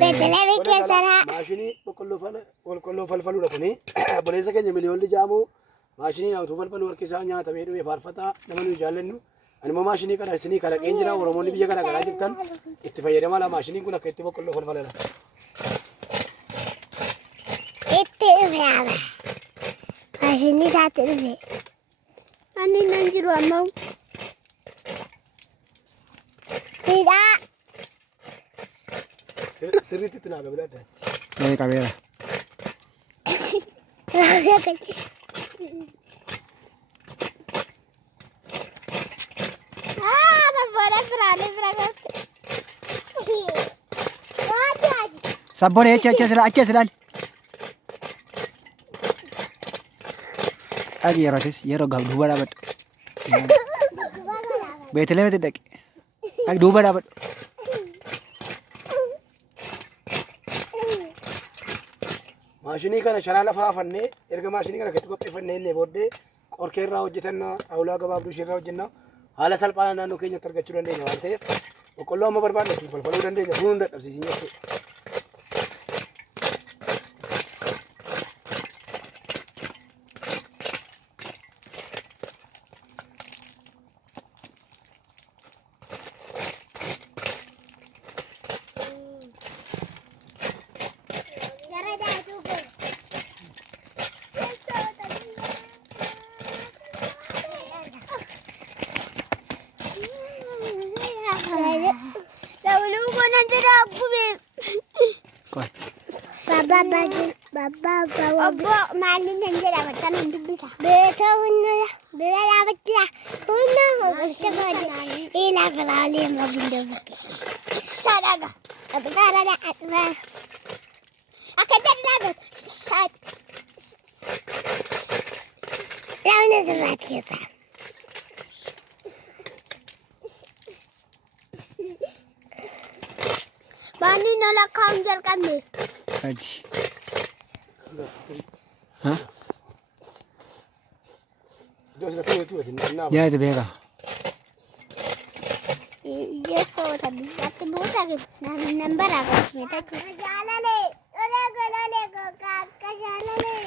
Beetele beekesara. Maashinii boqqolloo falfaluudha kuni. Obboleessa keenya miliyoonni jaamu maashinii namtu falfalu harki isaa nyaatamee dhume faarfataa nama nuyi jaallannu. Ani immoo maashinii kana isinii kalaqeen jira. Oromoonni biyya kana garaa jirtan itti fayyadamaa la maashiniin kun akka itti boqqolloo falfaladha. Itti dhufe maashinii isaatti dhufe. Ani nan jiru ammoo. Hidhaa. Sirriitti itti naa gabiladha. Qabeera. Sabboon achi ilaali. Adi yeroo gahu duuba dhaabadhu. Beetlee miti dhaqe. Duuba dhaabadhu. Maashinii kana sharaa lafaa afannee erga maashinii kana keessatti qopheeffannee illee booddee qorkee irraa hojjetanna hawlaa gabaabduu ishee irraa hojjenna haala salphaan naannoo keenyatti argachuu dandeenya waan ta'eef boqqolloo amma barbaadne ittiin falfaluu dandeenya kun hunda dadhabsiisin jechuudha. Obbo maalin nan jedhama kan dubbisa. Beekoo hunduudha. Bira dhaabachaa. Hunda hojjete boode. Ilaa firaalee ma bunda buqqisa. Sadhaga. Abdaara dhaadhuma. Akka jalaa sad. Laawna duraat keessa. Baani nola kaam jalqabne. Adi. Hah? Jaati beeka. Yeso tapi aku mau lagi number apa? Jalalee, oleh golole go kakak jalalee.